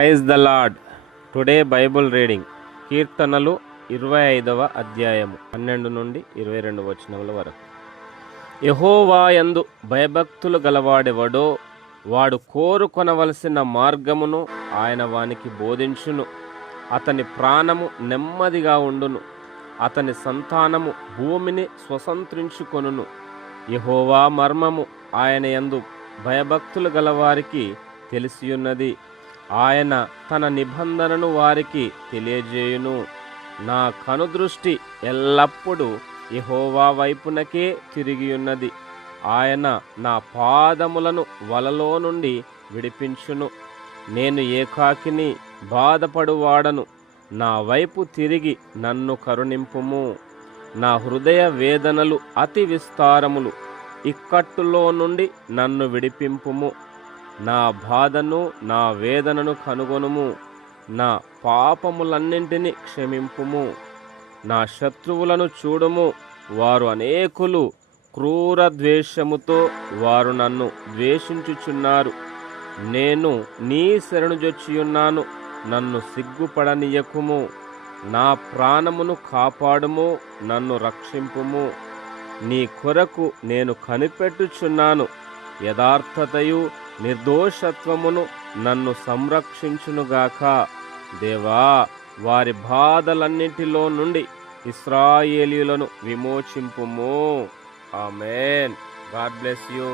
Praise the Lord. Today Bible reading కీర్తనలు 25వ అధ్యాయము 12 నుండి 22 వచనముల వరకు. యెహోవా యందు భయభక్తులు గలవాడెవడో వాడు కోరుకొనవలసిన మార్గమును ఆయన వానికి బోధించును. అతని ప్రాణము నెమ్మదిగా ఉండును, అతని సంతానము భూమిని స్వతంత్రించుకొనును. యెహోవా మర్మము ఆయన యందు భయభక్తులు గలవారికి తెలిసియున్నది. ఆయన తన నిబంధనను వారికి తెలియజేయును. నా కనుదృష్టి ఎల్లప్పుడూ యెహోవా వైపునకే తిరిగియున్నది. ఆయన నా పాదములను వలలో నుండి విడిపించును. నేను ఏకాకిని, బాధపడువాడను. నా వైపు తిరిగి నన్ను కరుణింపుము. నా హృదయ వేదనలు అతి విస్తారములు. ఇక్కట్టులో నుండి నన్ను విడిపింపుము. నా బాధను, నా వేదనను కనుగొనుము. నా పాపములన్నింటినీ క్షమింపుము. నా శత్రువులను చూడుము. వారు అనేకులు. క్రూర ద్వేషముతో వారు నన్ను ద్వేషించుచున్నారు. నేను నీ శరణుజొచ్చియున్నాను. నన్ను సిగ్గుపడనీయకుము. నా ప్రాణమును కాపాడుము. నన్ను రక్షింపుము. నీ కొరకు నేను కనిపెట్టుచున్నాను. యథార్థతయు నిర్దోషత్వమును నన్ను సంరక్షించునుగాక. దేవా, వారి బాధలన్నింటిలో నుండి ఇశ్రాయేలీయులను విమోచింపుము. ఆమేన్. God bless you.